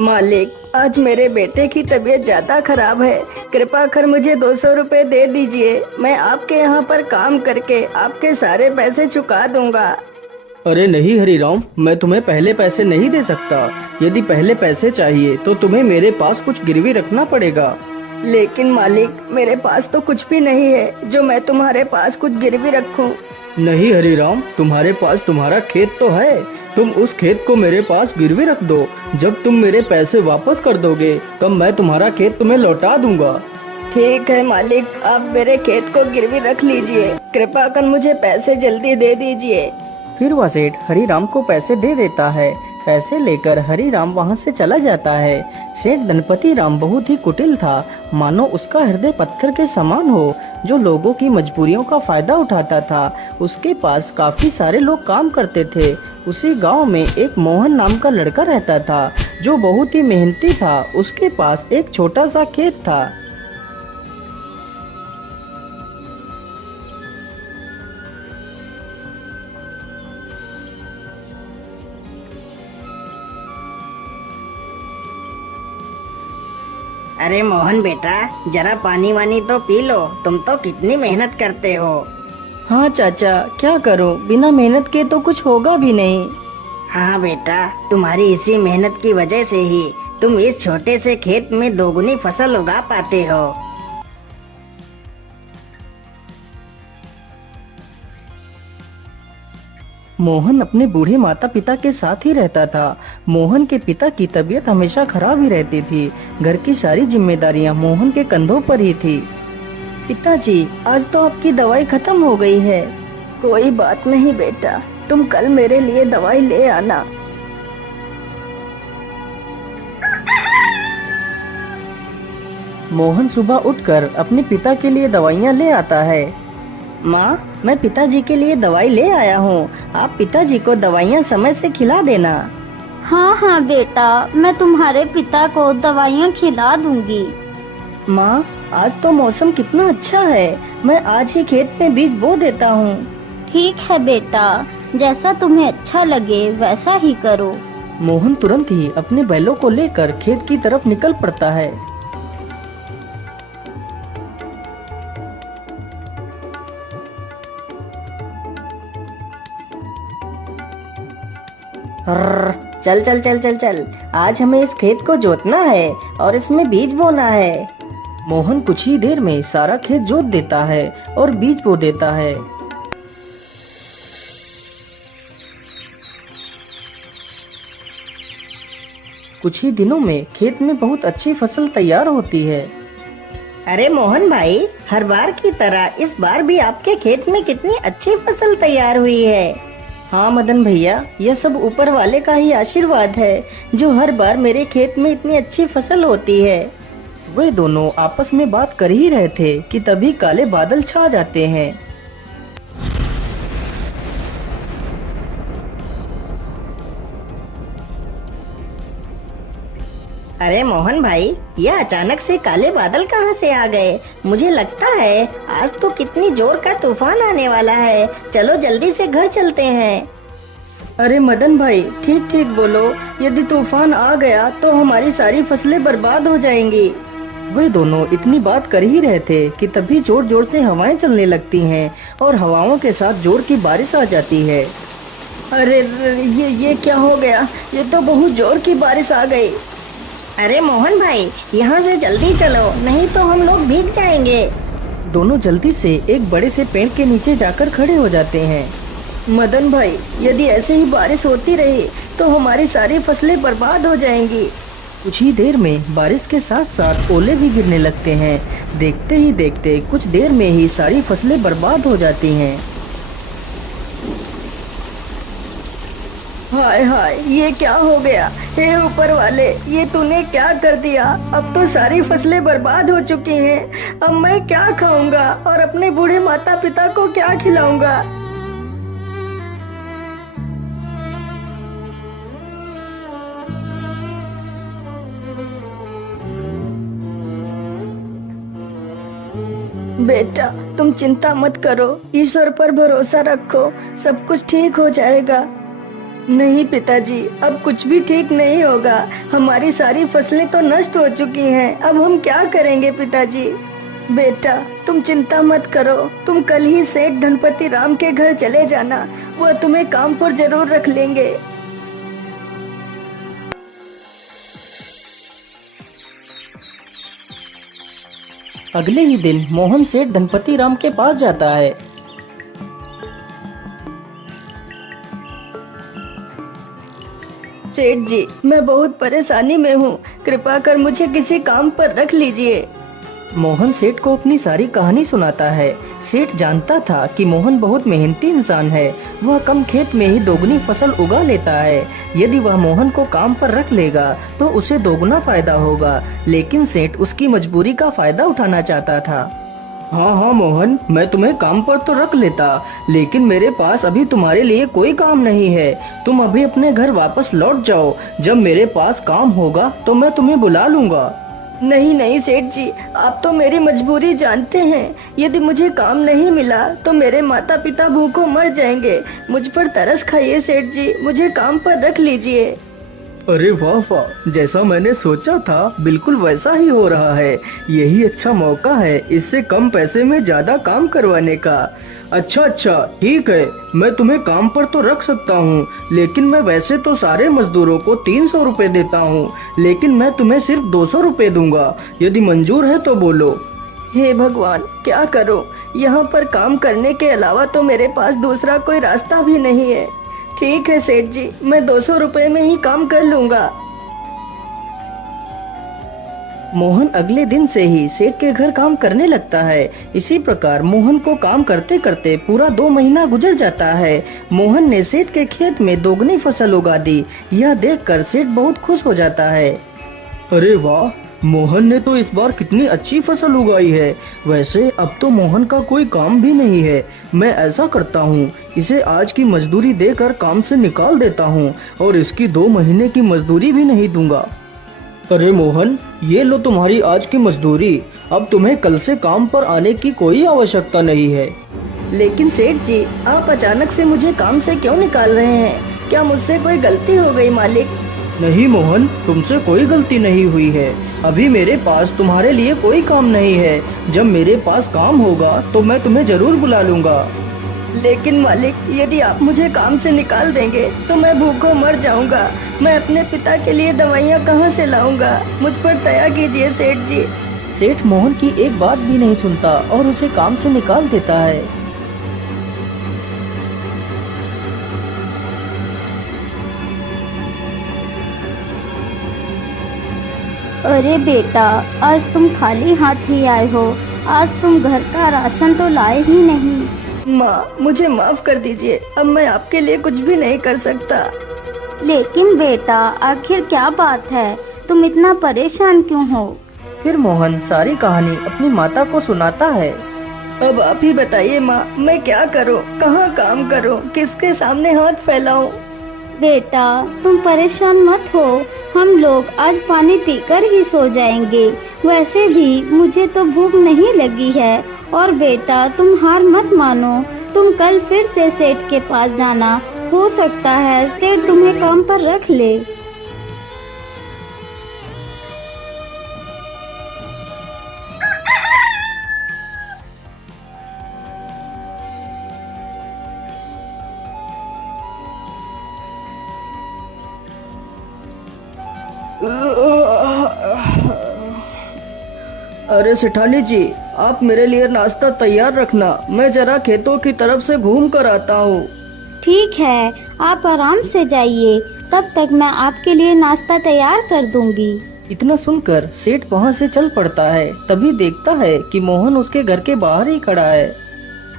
मालिक, आज मेरे बेटे की तबीयत ज्यादा खराब है। कृपा कर मुझे 200 रुपए दे दीजिए। मैं आपके यहाँ पर काम करके आपके सारे पैसे चुका दूंगा। अरे नहीं हरीराम, मैं तुम्हें पहले पैसे नहीं दे सकता। यदि पहले पैसे चाहिए तो तुम्हें मेरे पास कुछ गिरवी रखना पड़ेगा। लेकिन मालिक, मेरे पास तो कुछ भी नहीं है जो मैं तुम्हारे पास कुछ गिरवी रखूं। नहीं हरीराम, तुम्हारे पास तुम्हारा खेत तो है। तुम उस खेत को मेरे पास गिरवी रख दो। जब तुम मेरे पैसे वापस कर दोगे तब मैं तुम्हारा खेत तुम्हें लौटा दूंगा। ठीक है मालिक, आप मेरे खेत को गिरवी रख लीजिए। कृपा कर मुझे पैसे जल्दी दे दीजिए। फिर वह सेठ हरीराम को पैसे दे देता है। पैसे लेकर हरीराम वहाँ से चला जाता है। सेठ गणपति राम बहुत ही कुटिल था, मानो उसका हृदय पत्थर के समान हो, जो लोगों की मजबूरियों का फायदा उठाता था। उसके पास काफी सारे लोग काम करते थे। उसी गांव में एक मोहन नाम का लड़का रहता था, जो बहुत ही मेहनती था। उसके पास एक छोटा सा खेत था। अरे मोहन बेटा, जरा पानी वानी तो पी लो। तुम तो कितनी मेहनत करते हो। हाँ चाचा, क्या करूं, बिना मेहनत के तो कुछ होगा भी नहीं। हाँ बेटा, तुम्हारी इसी मेहनत की वजह से ही तुम इस छोटे से खेत में दोगुनी फसल उगा पाते हो। मोहन अपने बूढ़े माता पिता के साथ ही रहता था। मोहन के पिता की तबीयत हमेशा खराब ही रहती थी। घर की सारी जिम्मेदारियां मोहन के कंधों पर ही थी। पिताजी, आज तो आपकी दवाई खत्म हो गई है। कोई बात नहीं बेटा, तुम कल मेरे लिए दवाई ले आना। मोहन सुबह उठकर अपने पिता के लिए दवाइयाँ ले आता है। माँ, मैं पिताजी के लिए दवाई ले आया हूँ। आप पिताजी को दवाइयाँ समय से खिला देना। हाँ हाँ बेटा, मैं तुम्हारे पिता को दवाइयाँ खिला दूंगी। माँ, आज तो मौसम कितना अच्छा है। मैं आज ही खेत में बीज बो देता हूँ। ठीक है बेटा, जैसा तुम्हें अच्छा लगे वैसा ही करो। मोहन तुरंत ही अपने बैलों को लेकर खेत की तरफ निकल पड़ता है। चल चल चल चल चल, आज हमें इस खेत को जोतना है और इसमें बीज बोना है। मोहन कुछ ही देर में सारा खेत जोत देता है और बीज बो देता है। कुछ ही दिनों में खेत में बहुत अच्छी फसल तैयार होती है। अरे मोहन भाई, हर बार की तरह इस बार भी आपके खेत में कितनी अच्छी फसल तैयार हुई है। हाँ मदन भैया, यह सब ऊपर वाले का ही आशीर्वाद है, जो हर बार मेरे खेत में इतनी अच्छी फसल होती है। वे दोनों आपस में बात कर ही रहे थे कि तभी काले बादल छा जाते हैं। अरे मोहन भाई, यह अचानक से काले बादल कहाँ से आ गए। मुझे लगता है आज तो कितनी जोर का तूफान आने वाला है। चलो जल्दी से घर चलते हैं। अरे मदन भाई, ठीक ठीक बोलो। यदि तूफान आ गया तो हमारी सारी फसलें बर्बाद हो जाएंगी। वे दोनों इतनी बात कर ही रहे थे कि तभी जोर जोर से हवाएं चलने लगती हैं और हवाओं के साथ जोर की बारिश आ जाती है। अरे ये क्या हो गया। ये तो बहुत जोर की बारिश आ गई। अरे मोहन भाई, यहाँ से जल्दी चलो, नहीं तो हम लोग भीग जाएंगे। दोनों जल्दी से एक बड़े से पेड़ के नीचे जाकर खड़े हो जाते हैं। मदन भाई, यदि ऐसे ही बारिश होती रही तो हमारी सारी फसलें बर्बाद हो जाएंगी। कुछ ही देर में बारिश के साथ साथ ओले भी गिरने लगते हैं। देखते ही देखते कुछ देर में ही सारी फसलें बर्बाद हो जाती हैं। हाय हाय, ये क्या हो गया। हे ऊपर वाले, ये तूने क्या कर दिया। अब तो सारी फसलें बर्बाद हो चुकी हैं। अब मैं क्या खाऊंगा और अपने बूढ़े माता पिता को क्या खिलाऊंगा। बेटा, तुम चिंता मत करो, ईश्वर पर भरोसा रखो, सब कुछ ठीक हो जाएगा। नहीं पिताजी, अब कुछ भी ठीक नहीं होगा। हमारी सारी फसलें तो नष्ट हो चुकी हैं। अब हम क्या करेंगे पिताजी? बेटा तुम चिंता मत करो, तुम कल ही सेठ धनपति राम के घर चले जाना, वह तुम्हें काम पर जरूर रख लेंगे। अगले ही दिन मोहन सेठ धनपति राम के पास जाता है। सेठ जी, मैं बहुत परेशानी में हूँ, कृपा कर मुझे किसी काम पर रख लीजिए। मोहन सेठ को अपनी सारी कहानी सुनाता है। सेठ जानता था कि मोहन बहुत मेहनती इंसान है। वह कम खेत में ही दोगुनी फसल उगा लेता है। यदि वह मोहन को काम पर रख लेगा तो उसे दोगुना फायदा होगा, लेकिन सेठ उसकी मजबूरी का फायदा उठाना चाहता था। हाँ हाँ मोहन, मैं तुम्हें काम पर तो रख लेता, लेकिन मेरे पास अभी तुम्हारे लिए कोई काम नहीं है। तुम अभी अपने घर वापस लौट जाओ। जब मेरे पास काम होगा तो मैं तुम्हें बुला लूंगा। नहीं नहीं सेठ जी, आप तो मेरी मजबूरी जानते हैं। यदि मुझे काम नहीं मिला तो मेरे माता पिता भूखों मर जाएंगे। मुझ पर तरस खाइए सेठ जी, मुझे काम पर रख लीजिए। अरे वाह वाह, जैसा मैंने सोचा था बिल्कुल वैसा ही हो रहा है। यही अच्छा मौका है इससे कम पैसे में ज्यादा काम करवाने का। अच्छा अच्छा ठीक है, मैं तुम्हें काम पर तो रख सकता हूँ, लेकिन मैं वैसे तो सारे मजदूरों को 300 रुपए देता हूँ, लेकिन मैं तुम्हें सिर्फ 200 रुपए दूंगा। यदि मंजूर है तो बोलो। हे भगवान, क्या करूं? यहाँ पर काम करने के अलावा तो मेरे पास दूसरा कोई रास्ता भी नहीं है। ठीक है सेठ जी, मैं 200 रुपए में ही काम कर लूंगा। मोहन अगले दिन से ही सेठ के घर काम करने लगता है। इसी प्रकार मोहन को काम करते करते पूरा 2 महीना गुजर जाता है। मोहन ने सेठ के खेत में दोगुनी फसल उगा दी। यह देखकर सेठ बहुत खुश हो जाता है। अरे वाह, मोहन ने तो इस बार कितनी अच्छी फसल उगाई है। वैसे अब तो मोहन का कोई काम भी नहीं है। मैं ऐसा करता हूँ, इसे आज की मजदूरी देकर काम से निकाल देता हूँ और इसकी 2 महीने की मजदूरी भी नहीं दूंगा। अरे मोहन, ये लो तुम्हारी आज की मजदूरी। अब तुम्हें कल से काम पर आने की कोई आवश्यकता नहीं है। लेकिन सेठ जी, आप अचानक से मुझे काम से क्यों निकाल रहे हैं? क्या मुझसे कोई गलती हो गई मालिक? नहीं मोहन, तुमसे कोई गलती नहीं हुई है। अभी मेरे पास तुम्हारे लिए कोई काम नहीं है। जब मेरे पास काम होगा तो मैं तुम्हें जरूर बुला लूंगा। लेकिन मालिक, यदि आप मुझे काम से निकाल देंगे तो मैं भूखों मर जाऊंगा। मैं अपने पिता के लिए दवाइयाँ कहाँ से लाऊंगा? मुझ पर दया कीजिए सेठ जी। सेठ मोहन की एक बात भी नहीं सुनता और उसे काम से निकाल देता है। अरे बेटा, आज तुम खाली हाथ ही आए हो। आज तुम घर का राशन तो लाए ही नहीं। माँ, मुझे माफ कर दीजिए। अब मैं आपके लिए कुछ भी नहीं कर सकता। लेकिन बेटा, आखिर क्या बात है? तुम इतना परेशान क्यों हो? फिर मोहन सारी कहानी अपनी माता को सुनाता है। अब आप ही बताइए माँ, मैं क्या करूँ? कहाँ काम करूँ? किसके सामने हाथ फैलाऊं? बेटा, तुम परेशान मत हो। हम लोग आज पानी पीकर ही सो जाएंगे। वैसे भी मुझे तो भूख नहीं लगी है। और बेटा, तुम हार मत मानो। तुम कल फिर से सेठ के पास जाना। हो सकता है सेठ तुम्हें काम पर रख ले। अरे सेठानी जी, आप मेरे लिए नाश्ता तैयार रखना। मैं जरा खेतों की तरफ से घूम कर आता हूँ। ठीक है, आप आराम से जाइए। तब तक मैं आपके लिए नाश्ता तैयार कर दूंगी। इतना सुनकर सेठ वहाँ से चल पड़ता है। तभी देखता है कि मोहन उसके घर के बाहर ही खड़ा है।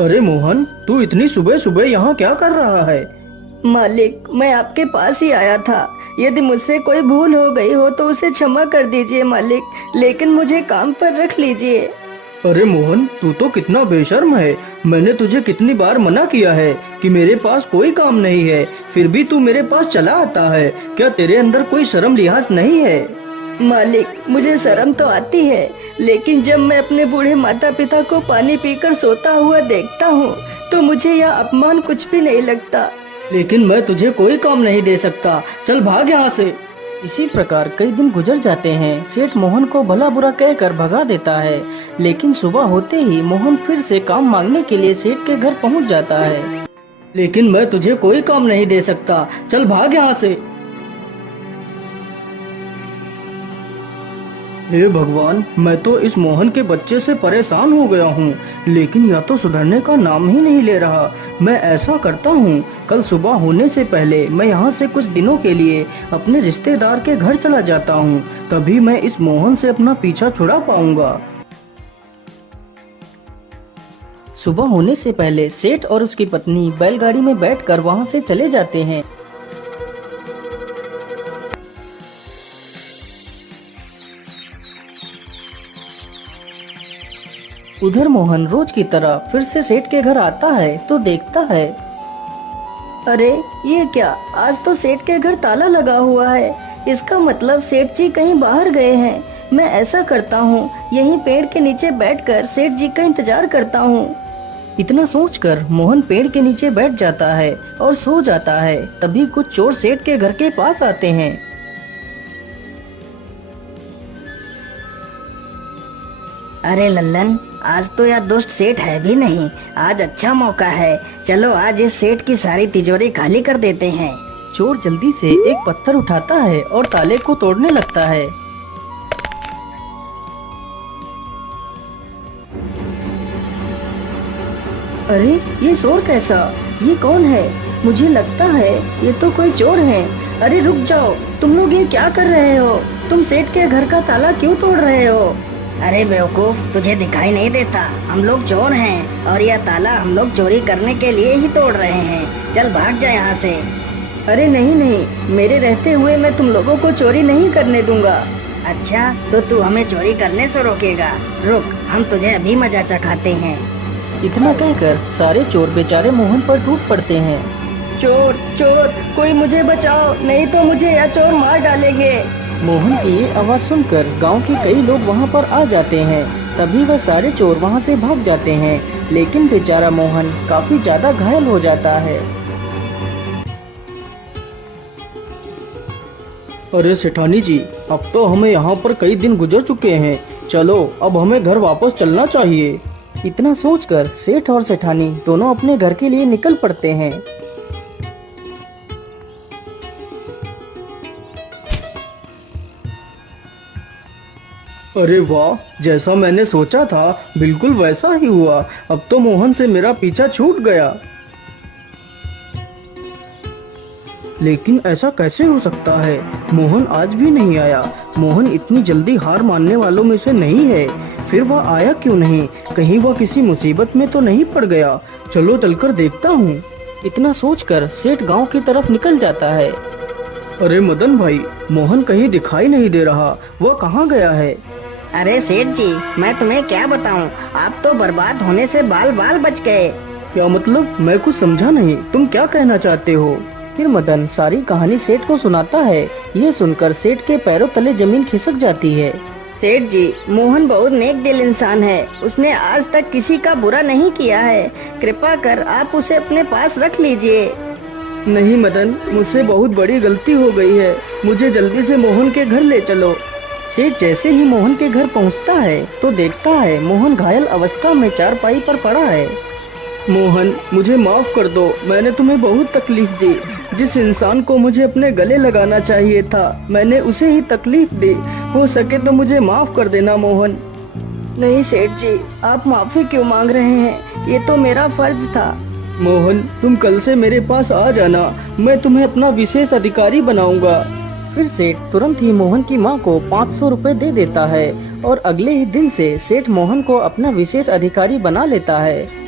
अरे मोहन, तू इतनी सुबह सुबह यहाँ क्या कर रहा है? मालिक, मैं आपके पास ही आया था। यदि मुझसे कोई भूल हो गई हो तो उसे क्षमा कर दीजिए मालिक, लेकिन मुझे काम पर रख लीजिए। अरे मोहन, तू तो कितना बेशर्म है। मैंने तुझे कितनी बार मना किया है कि मेरे पास कोई काम नहीं है, फिर भी तू मेरे पास चला आता है। क्या तेरे अंदर कोई शर्म लिहाज नहीं है? मालिक, मुझे शर्म तो आती है, लेकिन जब मैं अपने बूढ़े माता पिता को पानी पीकर सोता हुआ देखता हूँ तो मुझे यह अपमान कुछ भी नहीं लगता। लेकिन मैं तुझे कोई काम नहीं दे सकता, चल भाग यहाँ से। इसी प्रकार कई दिन गुजर जाते हैं। सेठ मोहन को भला बुरा कहकर भगा देता है, लेकिन सुबह होते ही मोहन फिर से काम मांगने के लिए सेठ के घर पहुँच जाता है। लेकिन मैं तुझे कोई काम नहीं दे सकता, चल भाग यहाँ से। हे भगवान, मैं तो इस मोहन के बच्चे से परेशान हो गया हूँ, लेकिन यह तो सुधरने का नाम ही नहीं ले रहा। मैं ऐसा करता हूँ, कल सुबह होने से पहले मैं यहाँ से कुछ दिनों के लिए अपने रिश्तेदार के घर चला जाता हूँ, तभी मैं इस मोहन से अपना पीछा छुड़ा पाऊंगा। सुबह होने से पहले सेठ और उसकी पत्नी बैलगाड़ी में बैठकर वहाँ से चले जाते हैं। उधर मोहन रोज की तरह फिर से सेठ के घर आता है तो देखता है, अरे ये क्या, आज तो सेठ के घर ताला लगा हुआ है। इसका मतलब सेठ जी कहीं बाहर गए हैं। मैं ऐसा करता हूँ, यहीं पेड़ के नीचे बैठकर सेठ जी का इंतजार करता हूँ। इतना सोचकर मोहन पेड़ के नीचे बैठ जाता है और सो जाता है। तभी कुछ चोर सेठ के घर के पास आते हैं। अरे लल्लन, आज तो यह दुष्ट सेठ है भी नहीं। आज अच्छा मौका है, चलो आज इस सेठ की सारी तिजोरी खाली कर देते हैं। चोर जल्दी से एक पत्थर उठाता है और ताले को तोड़ने लगता है। अरे ये शोर कैसा, ये कौन है? मुझे लगता है ये तो कोई चोर है। अरे रुक जाओ, तुम लोग ये क्या कर रहे हो? तुम सेठ के घर का ताला क्यों तोड़ रहे हो? अरे बेवकूफ, तुझे दिखाई नहीं देता? हम लोग चोर हैं और यह ताला हम लोग चोरी करने के लिए ही तोड़ रहे हैं। चल भाग जा यहाँ से। अरे नहीं नहीं, मेरे रहते हुए मैं तुम लोगों को चोरी नहीं करने दूंगा। अच्छा, तो तू हमें चोरी करने से रोकेगा? रुक, हम तुझे अभी मजा चखाते हैं। इतना कहकर सारे चोर बेचारे मोहन पर टूट पड़ते हैं। चोर चोर, कोई मुझे बचाओ, नहीं तो मुझे यह चोर मार डालेंगे। मोहन की ये आवाज सुनकर गांव के कई लोग वहां पर आ जाते हैं। तभी वह सारे चोर वहां से भाग जाते हैं, लेकिन बेचारा मोहन काफी ज्यादा घायल हो जाता है। अरे सेठानी जी, अब तो हमें यहाँ पर कई दिन गुजर चुके हैं, चलो अब हमें घर वापस चलना चाहिए। इतना सोचकर सेठ और सेठानी दोनों अपने घर के लिए निकल पड़ते हैं। अरे वाह, जैसा मैंने सोचा था बिल्कुल वैसा ही हुआ। अब तो मोहन से मेरा पीछा छूट गया। लेकिन ऐसा कैसे हो सकता है? मोहन आज भी नहीं आया। मोहन इतनी जल्दी हार मानने वालों में से नहीं है। फिर वह आया क्यों नहीं? कहीं वह किसी मुसीबत में तो नहीं पड़ गया? चलो चलकर देखता हूँ। इतना सोचकर सेठ गांव की तरफ निकल जाता है। अरे मदन भाई, मोहन कहीं दिखाई नहीं दे रहा, वह कहाँ गया है? अरे सेठ जी, मैं तुम्हें क्या बताऊं, आप तो बर्बाद होने से बाल बाल बच गए। क्या मतलब? मैं कुछ समझा नहीं, तुम क्या कहना चाहते हो? फिर मदन सारी कहानी सेठ को सुनाता है। ये सुनकर सेठ के पैरों तले जमीन खिसक जाती है। सेठ जी, मोहन बहुत नेक दिल इंसान है। उसने आज तक किसी का बुरा नहीं किया है। कृपा कर आप उसे अपने पास रख लीजिए। नहीं मदन, मुझसे बहुत बड़ी गलती हो गई है। मुझे जल्दी से मोहन के घर ले चलो। सेठ जैसे ही मोहन के घर पहुंचता है तो देखता है मोहन घायल अवस्था में चारपाई पर पड़ा है। मोहन, मुझे माफ कर दो, मैंने तुम्हें बहुत तकलीफ दी। जिस इंसान को मुझे अपने गले लगाना चाहिए था, मैंने उसे ही तकलीफ दी। हो सके तो मुझे माफ कर देना मोहन। नहीं सेठ जी, आप माफी क्यों मांग रहे हैं? ये तो मेरा फर्ज था। मोहन, तुम कल से मेरे पास आ जाना, मैं तुम्हें अपना विशेष अधिकारी बनाऊंगा। फिर सेठ तुरंत ही मोहन की माँ को 500 रुपए दे देता है और अगले ही दिन से सेठ मोहन को अपना विशेष अधिकारी बना लेता है।